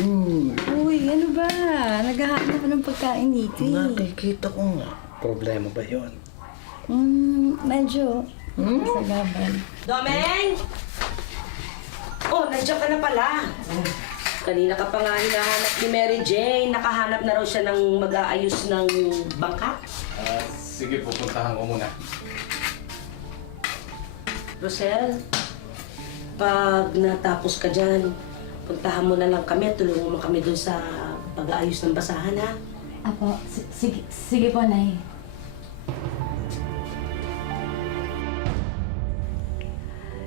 Uy, ano ba? Naghahanap ka ng pagkain dito eh. Nakikita ko nga. Problema ba yun? Medyo. Masagaban. Domeng! Oh, nandiyan ka na pala. Kanina ka pa nga hinahanap ni Mary Jane. Nakahanap na raw siya ng mag-aayos ng bangka. Sige, pupuntahan ko muna. Rosel, pag natapos ka dyan, puntahan mo na lang kami at tulungan mo kami dun sa pag-aayos ng basahan, ha? Apo, sige po, Nay.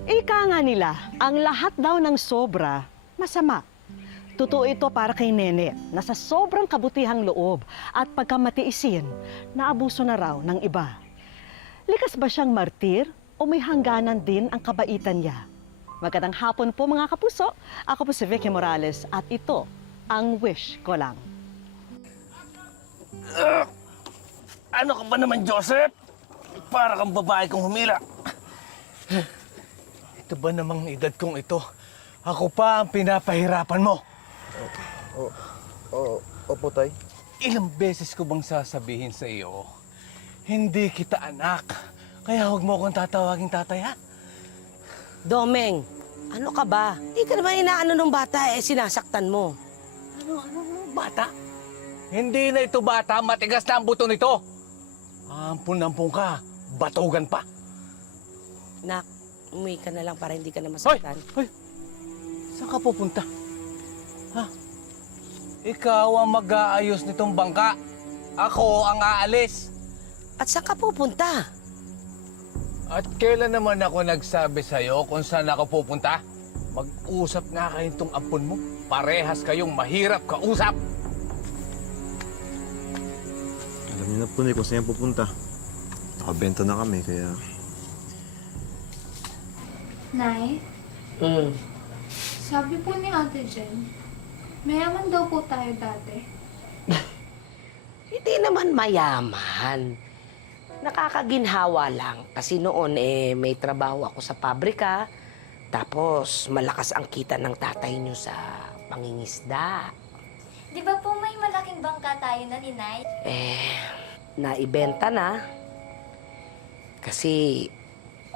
Ika nga nila, ang lahat daw ng sobra, masama. Totoo ito para kay Nene na sa sobrang kabutihang loob at pagkamatiisin, naabuso na raw ng iba. Likas ba siyang martir o may hangganan din ang kabaitan niya? Magandang hapon po mga kapuso. Ako po si Vicky Morales at ito ang Wish Ko Lang. Ano ka ba naman, Joseph? Para kang babae kong humila. Ito ba namang edad kong ito? Ako pa ang pinapahirapan mo. Opo, Tay. Ilang beses ko bang sasabihin sa iyo, hindi kita anak. Kaya huwag mo akong tatawaging tatay, ha? Domeng, ano ka ba? Di ka naman inaano ng bata, sinasaktan mo. Bata? Hindi na ito bata, matigas na ang buto nito. Ampun-ampun ka, batugan pa. Nak, umuwi ka na lang para hindi ka na Hoy! masaktan. Hoy! Saan ka pupunta? Ha? Ikaw ang mag-aayos nitong bangka. Ako ang aalis. At saan ka pupunta? At kailan naman ako nagsabi sa'yo kung saan ako pupunta? Mag-usap nga kayong tong ampun mo. Parehas kayong mahirap kausap. Alam niyo na po kung saan pupunta. Nakabenta na kami, kaya... Nay, sabi po ni Ate Jen, mayaman daw po tayo dati. Hindi naman mayaman. Nakakaginhawa lang. Kasi noon may trabaho ako sa pabrika. Tapos malakas ang kita ng tatay niyo sa pangingisda. Di ba po may malaking bangka tayo na ni Nay? Naibenta na. Kasi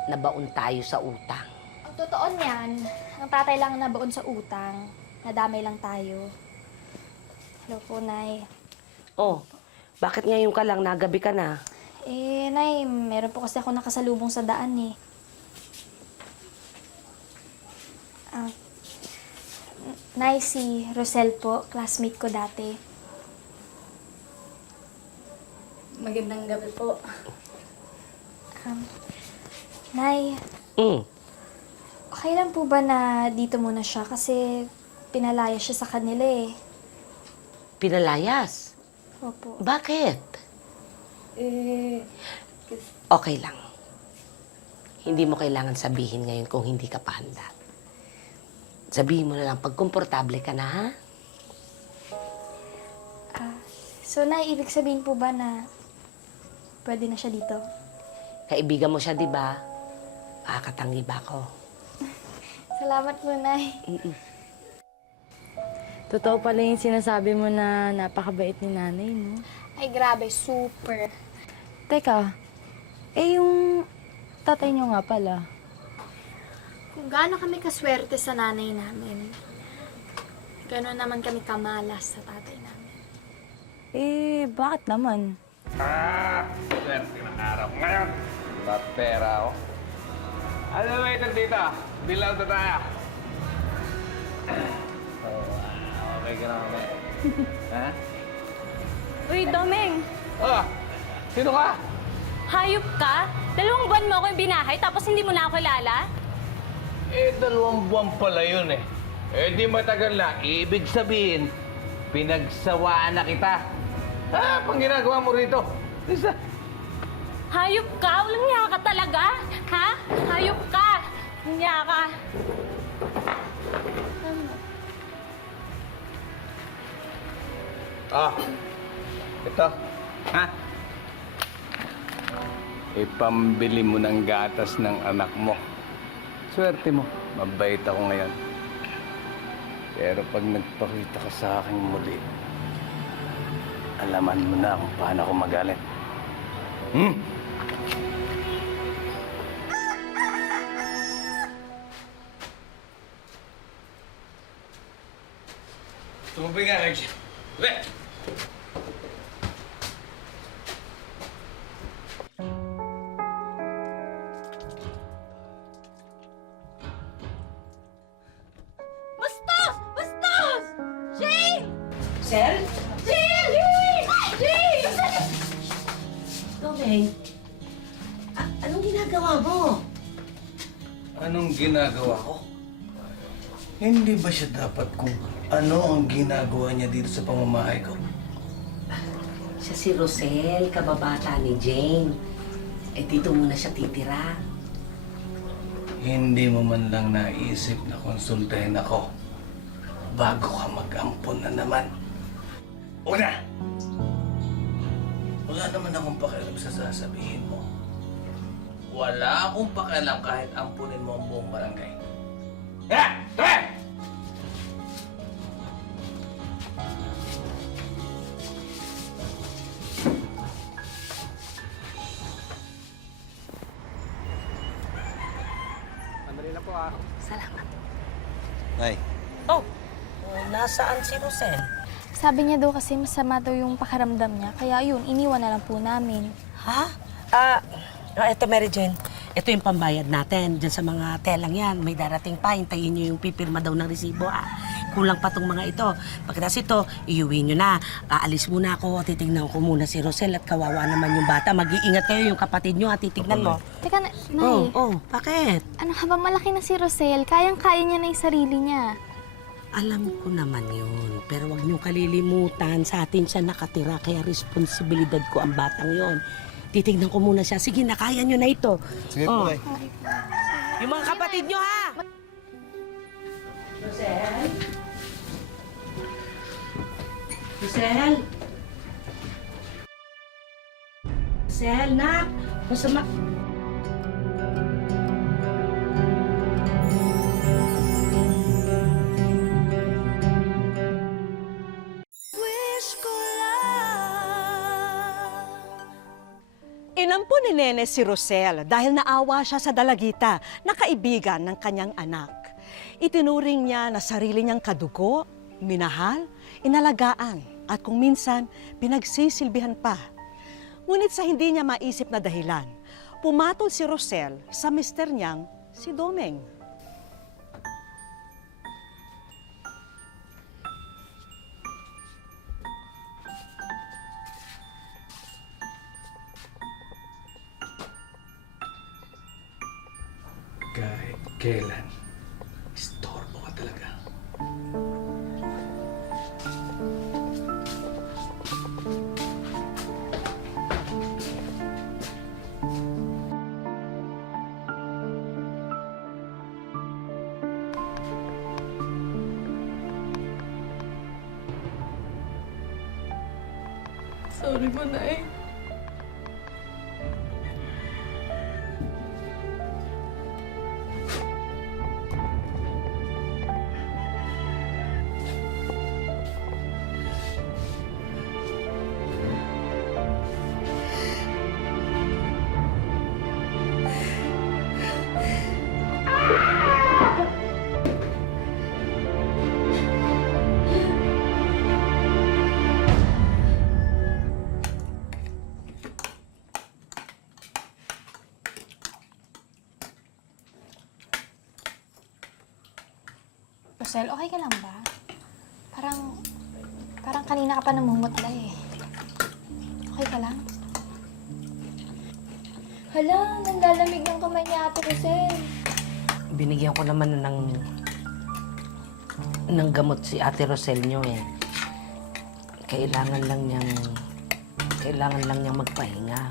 nabaon tayo sa utang. Ang totoo niyan, ang tatay lang ang nabaon sa utang. Nadamay lang tayo. Hello po, Nay. Oh, bakit ngayon ka lang? Nagabi ka na. Nay, meron po kasi ako nakasalubong sa daan eh. Nay, si Rosel po, classmate ko dati. Magandang gabi po. Nay, okay lang po ba na dito muna siya? Kasi pinalaya siya sa kanila eh. Pinalayas? Opo. Bakit? Okay lang. Hindi mo kailangan sabihin ngayon kung hindi ka pa handa. Sabihin mo na lang pag komportable ka na, ha? So, Nay, ibig sabihin po ba na pwede na siya dito? Kaibigan mo siya, di ba? Makakatangi ba ako? Salamat po, Nay. Totoo pala yung sinasabi mo na napakabait ni nanay, no? Ay, grabe, super. Teka, yung tatay niyo nga pala. Kung gaano kami kaswerte sa nanay namin, gano'n naman kami kamalas sa tatay namin. Bakit naman? Swerte ng araw ngayon. Mapera ako. Ano ba ito dito? Bilaw na tayo. Okay ka na kami. Ha? Uy, Domeng! Oh! Sino ka? Hayop ka? 2 buwan mo ako yung binahay tapos hindi mo na ako kilala? 2 buwan pala yun eh. Di matagal na. Ibig sabihin, pinagsawaan na kita. Pang ginagawa mo rito? Lisa. Hayop ka? Walang niya ka talaga? Ha? Hayop ka? Niya ka. Ito. Ha? Ipambili mo ng gatas ng anak mo. Swerte mo. Mabait ako ngayon. Pero pag nagpakita ka sa akin muli, alaman mo na kung paano ako magalit. Tumabay nga, Rex. Ulit! Bastos! Bastos! Jane! Sel? Jane! Jane! Domeng, anong ginagawa mo? Anong ginagawa ko? Hindi ba siya dapat kung ano ang ginagawa niya dito sa pamamahay ko? Siya si Rosel, kababata ni Jane. Eh, dito muna siya titira. Hindi mo man lang naisip na konsultahin ako bago ka mag-ampon na naman. Una! Wala naman akong pakialam sa sasabihin mo. Wala akong pakialam kahit ampunin mo ang buong barangay. Ha? Tara! Salamat. Nay, Oh, nasaan si Rosel? Sabi niya daw kasi masama daw yung pakiramdam niya. Kaya yun, iniwan na lang po namin. Ha? Eto Mary Jane. Ito yung pambayad natin. Diyan sa mga telang yan. May darating pa. Hintayin nyo yung pipirma daw ng resibo, Kulang pa tong mga ito. Pagkatapos ito, iuwi nyo na. Aalis muna ako. Titignan ko muna si Rosel at kawawa naman yung bata. Mag-iingat kayo yung kapatid nyo, Titignan mo. Teka, Nay. Bakit? Ano ka ba, malaki na si Rosel? Kayang-kaya niya na yung sarili niya. Alam ko naman yun. Pero wag nyo kalilimutan. Sa atin siya nakatira. Kaya responsibilidad ko ang batang yon. Titignan ko muna siya. Sige na, kaya nyo na ito. sige po, Nay. Yung mga kapatid nyo, ha? Rosel? Rosel? Rosel, nak? Masama... Inampun ni Nene si Rosel dahil naawa siya sa dalagita na kaibigan ng kanyang anak. Itinuring niya na sarili niyang kadugo, minahal, inalagaan at kung minsan pinagsisilbihan pa. Ngunit sa hindi niya maisip na dahilan, pumatol si Rosel sa mister niyang si Domeng. Kahit kailan, istorbo ka talaga. Sorry po, Nay. Rosel, okay ka lang ba? Parang kanina ka pa namumutla eh. Okay ka lang? Hala, nanlalamig ng kamay ni Ate Rosel. Binigyan ko naman ng gamot si Ate Rosel nyo eh. Kailangan lang niyang magpahinga.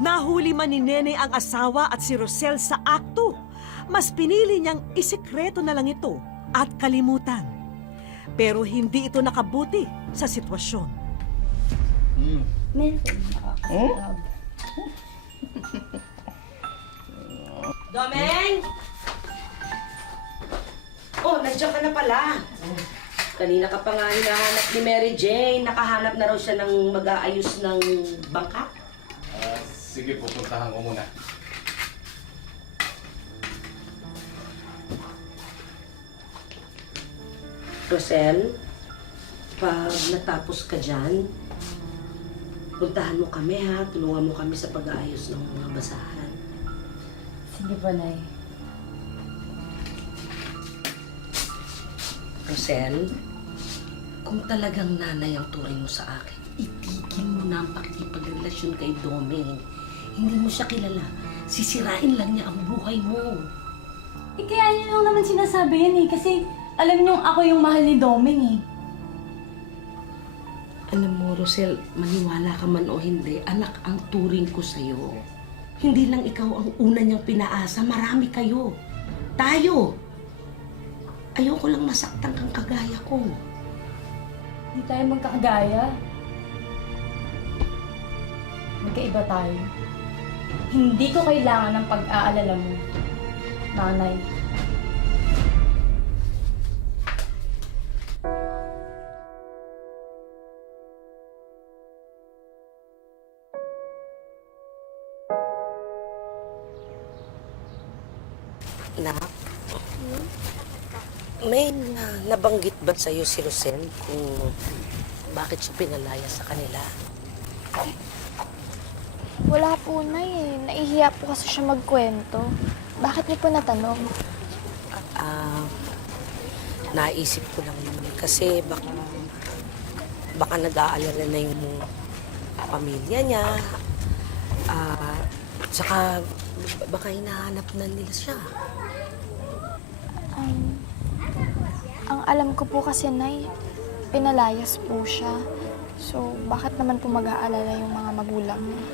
Nahuli man ni Nene ang asawa at si Rosel sa akto. Mas pinili niyang isikreto na lang ito at kalimutan. Pero hindi ito nakabuti sa sitwasyon. Domeng! nandiyan ka na pala. Kanina ka pa nga hinahanap ni Mary Jane. Nakahanap na raw siya ng mag-aayos ng bangka. Sige, pupuntahan ko muna. Rosel, pag natapos ka dyan, puntahan mo kami ha. Tulungan mo kami sa pag-aayos ng mga basahan. Sige po, Nay. Rosel, kung talagang nanay ang turing mo sa akin, itigil mo na ang pakikipagrelasyon kay Doming. Hindi mo siya kilala. Sisirain lang niya ang buhay mo. Eh, kaya niyo lang naman sinasabi yan eh. Kasi alam niyo ako yung mahal ni Doming eh. Alam mo, Rosel, maniwala ka man o hindi, anak ang turing ko sa'yo. Hindi lang ikaw ang una niyang pinaasa, marami kayo. Tayo! Ayoko lang masaktan kang kagaya ko. Hindi tayo magkakagaya. Magkaiba tayo. Hindi ko kailangan ng pag-aalala mo, nanay. Nak, may nabanggit ba sa'yo si Rosel kung bakit siya pinalaya sa kanila? Wala po, Nay eh. Naihiya po kasi siya magkwento. Bakit niyo po natanong? Naisip ko lang yun kasi baka nag-aalala na yung pamilya niya. Tsaka baka hinahanap na nila siya. Ang alam ko po kasi, Nay, pinalayas po siya. So, bakit naman po mag-aalala yung mga magulang niya?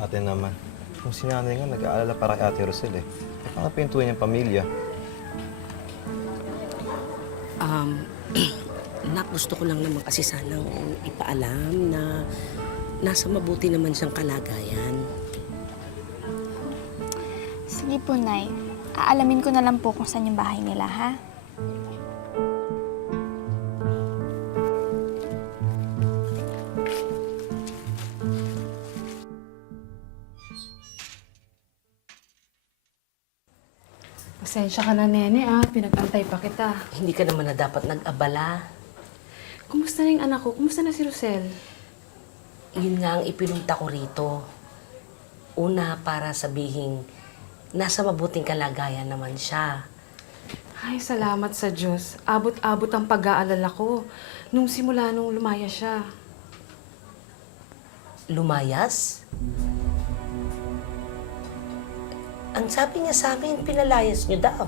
Ate naman, kung si nanay nga nag-aalala para kay Ate Rosel eh. Paano pintuin niyang pamilya? Nak, gusto ko lang naman kasi sanang ipaalam na nasa mabuti naman siyang kalagayan. Sige po, Nay. Aalamin ko na lang po kung saan yung bahay nila, ha? Pasensya ka na, Nene, pinag-antay pa kita. Hindi ka naman na dapat nag-abala. Kumusta na yung anak ko? Kumusta na si Rosel? Yun nga ang ipinunta ko rito. Una, para sabihin, nasa mabuting kalagayan naman siya. Ay, salamat sa Diyos. Abot-abot ang pag-aalala ko nung simula nung lumaya siya. Lumayas? Ang sabi niya sa amin, pinalayas niyo daw.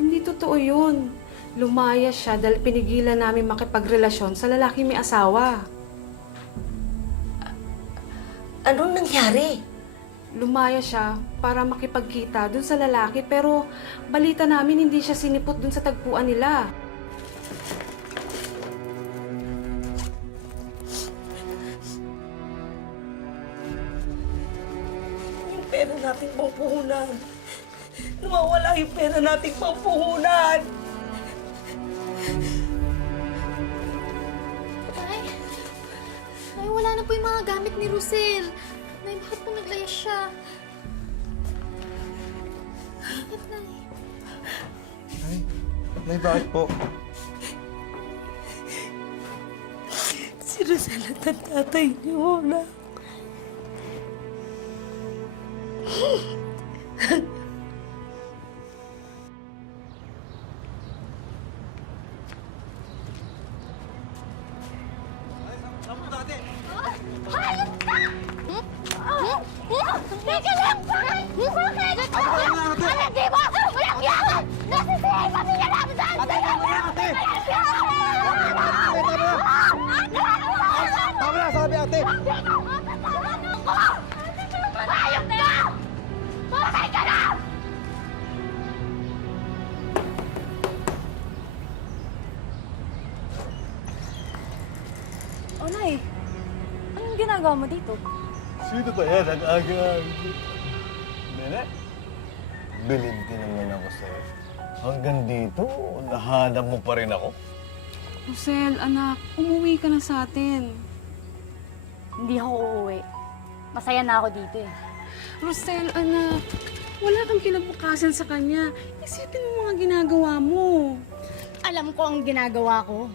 Hindi totoo yun. Lumaya siya dahil pinigilan namin makipagrelasyon sa lalaki may asawa. Anong nangyari? Lumaya siya para makipagkita dun sa lalaki pero balita namin hindi siya sinipot dun sa tagpuan nila. Yung pera nating pampuhunan. Nawawala yung pera nating pampuhunan. Nay, wala na po yung mga gamit ni Rosel. Nay, bakit po naglayas siya? Bakit, Nay? Nay, bakit po? Si Rosel at ang tatay niyo na. Teka lang! Bakit? Alam di mo! Walang yan! Nasisihin pamilya namin sa atin! Tama na, sabi ate! Ayok na! Pumatay ka na! Oh, Nay. Anong ginagawa mo dito? Sino ba yan? Ang aga. Nene? Bilib din naman ako sa'yo. Hanggang dito, nahanap mo pa rin ako. Rosel, anak, umuwi ka na sa atin. Hindi ako uuwi. Masaya na ako dito eh. Rosel, anak, wala kang kinabukasan sa kanya. Isipin mo mga ginagawa mo. Alam ko ang ginagawa ko.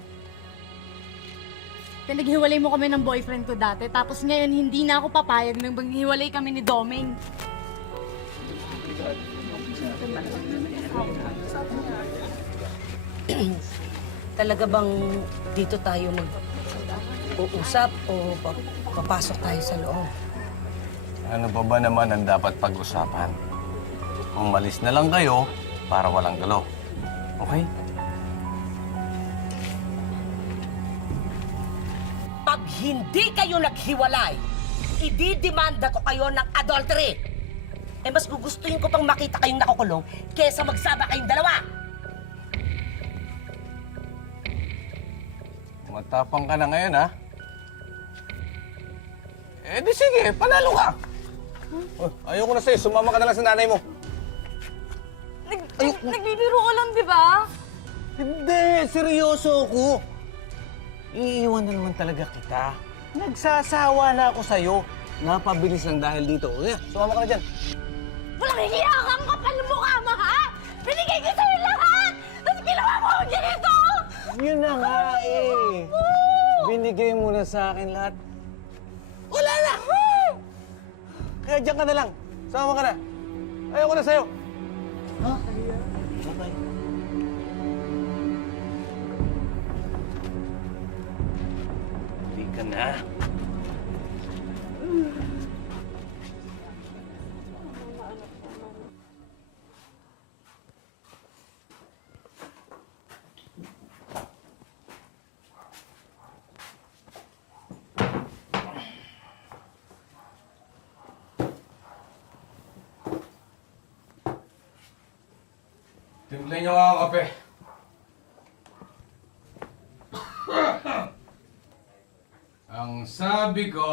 Pinaghiwalay mo kami ng boyfriend ko dati, tapos ngayon hindi na ako papayag nang maghiwalay kami ni Doming. Talaga bang dito tayo mag-uusap o papasok tayo sa loob? Ano pa ba naman ang dapat pag-usapan? Umalis na lang kayo para walang gulo. Okay? Pag hindi kayo naghiwalay, ididimanda ko kayo ng adultery. Eh mas gugustuhin ko pang makita kayong nakukulong kesa magsama kayong dalawa. Matapang ka na ngayon, ha? Eh di sige, panalo ka! Oh, ayoko na sa'yo, sumama ka na lang sa nanay mo. Nagbibiro ka lang, di ba? Hindi, seryoso ako. Iiwan na naman talaga kita. Nagsasawa na ako sa'yo. Napabilis lang dahil dito. Kaya, sumama ka na dyan. Walang hiya kang kapal ng mukha mo, ha? Binigay ko sa'yo lahat! Tapos ginawa mo ako ganito! Yun na nga eh. Binigay mo na sa akin lahat. Wala na! Kaya dyan ka na lang. Sumama ka na. Ayoko na sa'yo. Ha? Okay. Hindi ka na. Timplay niyo nga ang kape. Ang sabi ko...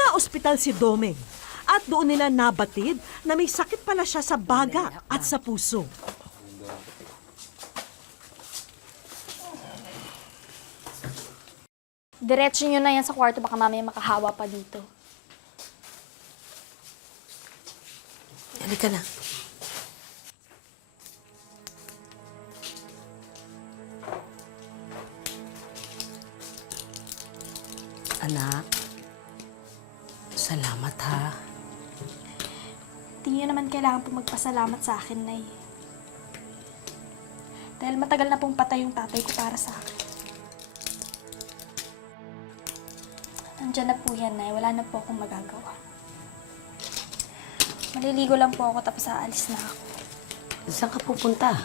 Na-ospital si Domeng at doon nila nabatid na may sakit pala siya sa baga at sa puso. Diretso nyo na yan sa kwarto, baka mamaya makahawa pa dito. Halika na. Anak, salamat ha. Hindi nyo naman kailangan po magpasalamat sa akin, Nay. Dahil matagal na pong patay yung tatay ko para sa akin. Nandiyan na po yan, Nay. Wala na po akong magagawa. Maliligo lang po ako tapos aalis na ako. Saan ka pupunta?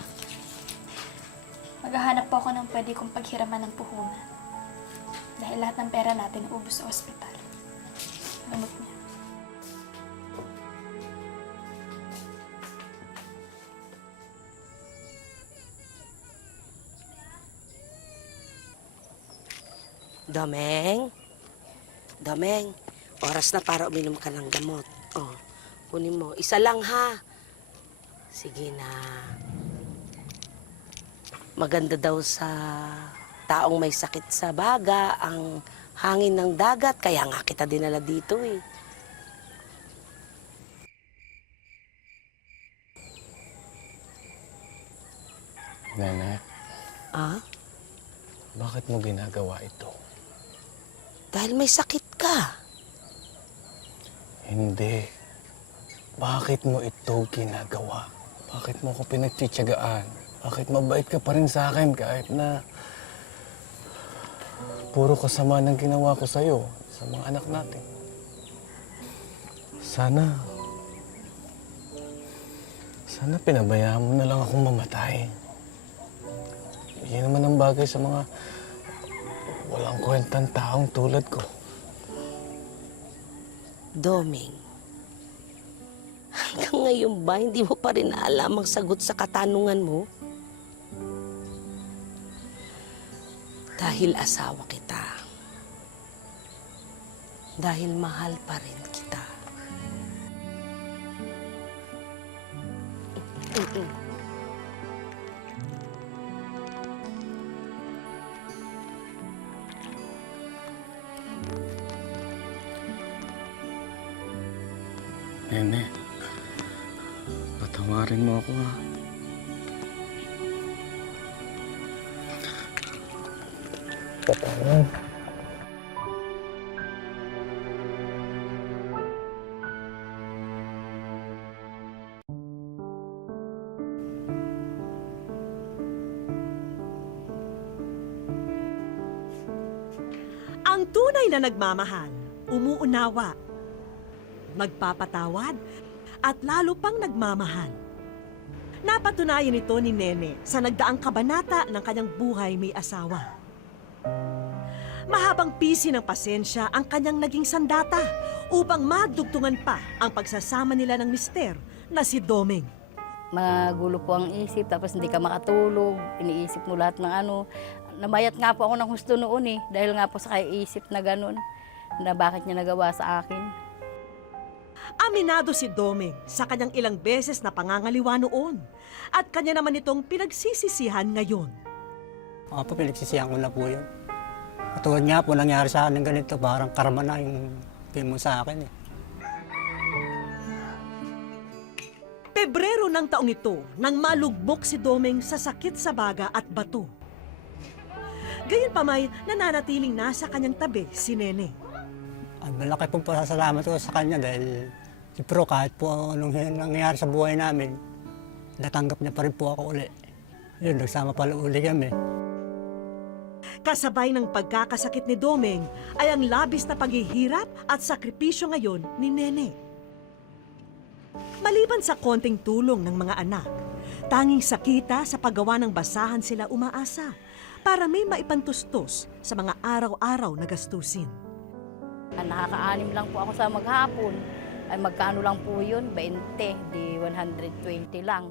Maghahanap po ako ng pwede kong paghiraman ng puhunan. Dahil lahat ng pera natin ubos sa ospital. Gamot niya. Domeng? Domeng, oras na para uminom ka ng gamot. Oh, kunin mo. Isa lang ha. Sige na. Maganda daw sa taong may sakit sa baga ang hangin ng dagat. Kaya nga kita dinala dito eh. Nene, Ah? bakit mo ginagawa ito? Dahil may sakit ka. Hindi. Bakit mo ito ginagawa? Bakit mo ako pinagtitiyagaan? Bakit mabait ka pa rin sa akin kahit na puro kasama ng ginawa ko sa'yo, sa mga anak natin? Sana pinabayaan mo na lang akong mamatay. Yan naman ang bagay sa mga walang kwentang taong tulad ko. Doming, hanggang ngayon ba hindi mo pa rin alam ang sagot sa katanungan mo? Dahil asawa kita. Dahil mahal pa rin kita. Nene, patawarin mo ako ha. Patawad. Ang tunay na nagmamahal, umuunawa, magpapatawad, at lalo pang nagmamahal. Napatunayan ito ni Nene sa nagdaang kabanata ng kanyang buhay may asawa. Mahabang pisi ng pasensya ang kanyang naging sandata upang magdugtungan pa ang pagsasama nila ng mister na si Doming. Magulo po ang isip, tapos hindi ka makatulog, iniisip mo lahat ng ano. Namayat nga po ako ng husto noon dahil nga po sa kaiisip na ganun, na bakit niya nagawa sa akin. Aminado si Doming sa kanyang ilang beses na pangangaliwa noon at kanya naman itong pinagsisisihan ngayon. Ako po, pinagsisihan ko na po yun. Katulad nga po, nangyari sa akin ng ganito, parang karma na yung mo sa akin Pebrero ng taong ito nang malugbok si Doming sa sakit sa baga at bato. Gayunpamay, nananatiling nasa kanyang tabi si Nene. Ang malaki pong pasasalamat ko sa kanya dahil siyempre kahit po anong nangyayari sa buhay namin, natanggap niya pa rin po ako uli. Yun, nagsama pala uli kami. Kasabay ng pagkakasakit ni Doming ay ang labis na paghihirap at sakripisyo ngayon ni Nene. Maliban sa konting tulong ng mga anak, tanging sa kita sa paggawa ng basahan sila umaasa para may maipantustos sa mga araw-araw na gastusin. Nakaka-anim lang po ako sa maghapon. Ay magkano lang po yun? 20, di 120 lang.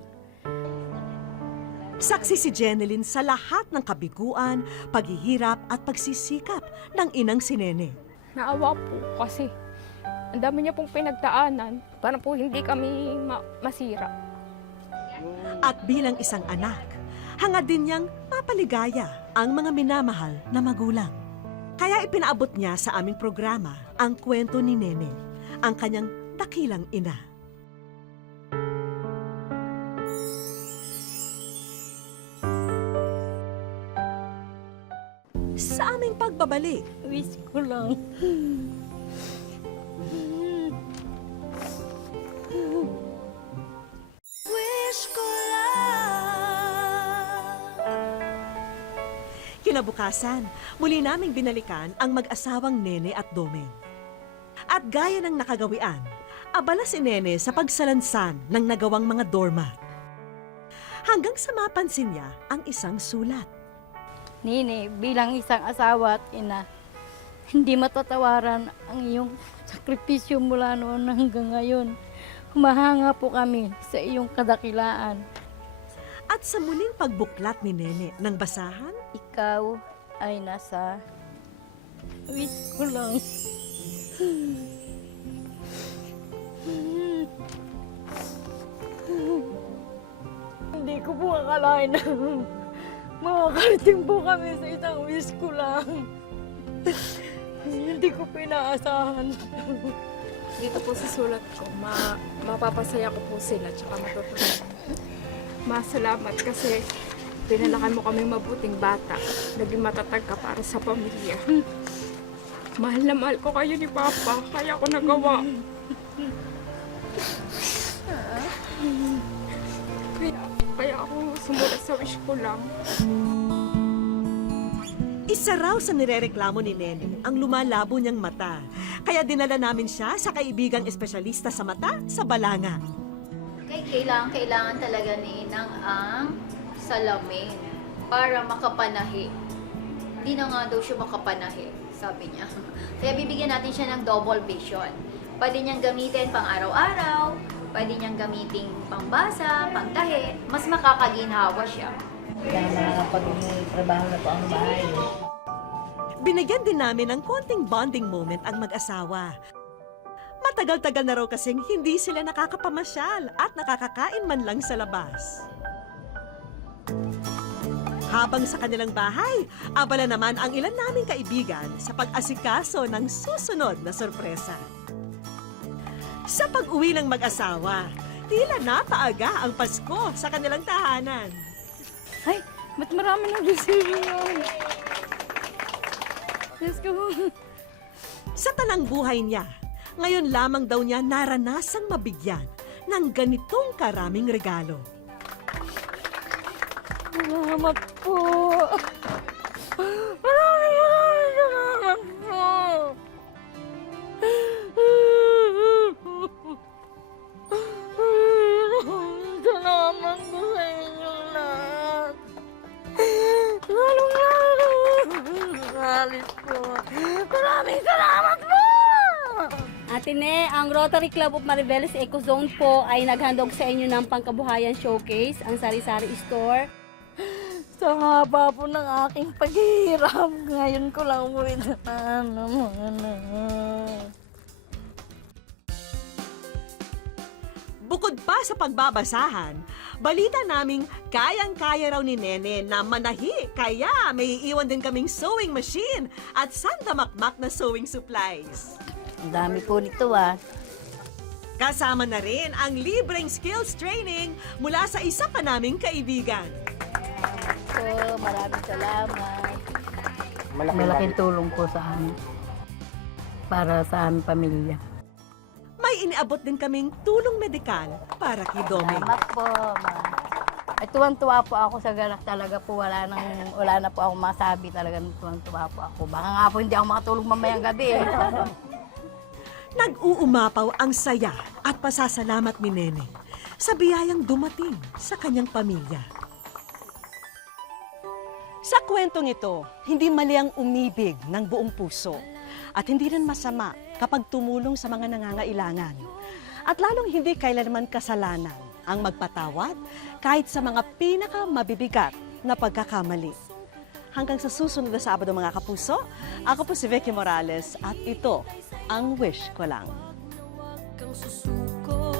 Saksi si Jeneline sa lahat ng kabiguan, paghihirap at pagsisikap ng inang si Nene. Naawa po kasi ang dami niya pong pinagdaanan para po hindi kami masira. At bilang isang anak, hangad din niyang mapaligaya ang mga minamahal na magulang. Kaya ipinaabot niya sa aming programa ang kwento ni Nene, ang kanyang dakilang ina. Sa aming pagbabalik, Wish ko lang. kinabukasan, muli naming binalikan ang mag-asawang Nene at Doming. At gaya ng nakagawian, abala si Nene sa pagsalansan ng nagawang mga doormat. Hanggang sa mapansin niya ang isang sulat. Nene, bilang isang asawa at ina, hindi matatawaran ang iyong sakripisyo mula noon hanggang ngayon. Humahanga po kami sa iyong kadakilaan. At sa muling pagbuklat ni Nene ng basahan, ikaw ay nasa wish ko lang. Hindi ko po akalain na makakarating po kami sa isang wish ko lang. Hindi ko pinaasahan. Dito po sa sulat ko, mapapasaya ko po sila tsaka matutunan. Masalamat kasi pinalakan mo kaming mabuting bata. Naging matatag ka para sa pamilya. Mahal na mahal ko kayo ni Papa, kaya ko nagawa. Kaya ako sumulat sa wish ko lang. isa raw sa nirereklamo ni Nene ang lumalabo niyang mata. Kaya dinala namin siya sa kaibigang espesyalista sa mata sa Balanga. Kailangan talaga ni Inang ang salamin para makapanahi. Hindi na nga daw siya makapanahi, sabi niya. Kaya bibigyan natin siya ng double vision. Pwede niyang gamitin pang araw-araw, pwede niyang gamitin pang basa, pang tahi, mas makakaginhawa siya. Kaya makakapag-trabaho na po ang bahay. Binigyan din namin ng konting bonding moment ang mag-asawa. Matagal-tagal na raw kasing hindi sila nakakapamasyal at nakakakain man lang sa labas. Habang sa kanilang bahay, abala naman ang ilan naming kaibigan sa pag-asikaso ng susunod na sorpresa. Sa pag-uwi ng mag-asawa, tila napaaga ang Pasko sa kanilang tahanan. Ay, ba't marami ng resibo yun? Diyos ko. Sa tanang buhay niya, ngayon lamang daw niya naranasang mabigyan ng ganitong karaming regalo. Salamat po. Maraming salamat po. Salamat po sa inyo lahat. Lalong-lalo. Alis po. Maraming salamat po. Ate Ne, ang Rotary Club of Mariveles Eco Zone po ay naghandog sa inyo ng pangkabuhayan showcase, ang Sari-Sari Store. Sa haba po ng aking paghihirap, ngayon ko lang po ito Bukod pa sa pagbabasahan, balita naming kayang-kaya raw ni Nene na manahi, kaya may iiwan din kaming sewing machine at sandamakmak na sewing supplies. Ang dami po nito ah. Kasama na rin ang libreng skills training mula sa isa pa naming kaibigan. So, maraming salamat. Malaking tulong po sa amin. Para sa aming pamilya. May iniabot din kaming tulong medikal para kay Doming. Salamat po, ma. Ay, tuwang-tuwa po ako sa ganak talaga po. Wala na po ako masabi talaga. Tuwang-tuwa po ako. Baka nga po hindi ako makatulog mamayang gabi eh. Nag-uumapaw ang saya at pasasalamat ni Nene sa biyayang dumating sa kanyang pamilya. Sa kwentong ito, hindi mali ang umibig ng buong puso at hindi rin masama kapag tumulong sa mga nangangailangan. At lalong hindi kailanman kasalanan ang magpatawad kahit sa mga pinakamabibigat na pagkakamali. Hanggang sa susunod na Sabado mga kapuso, ako po si Vicky Morales at ito ang Wish Ko Lang. Kang susuko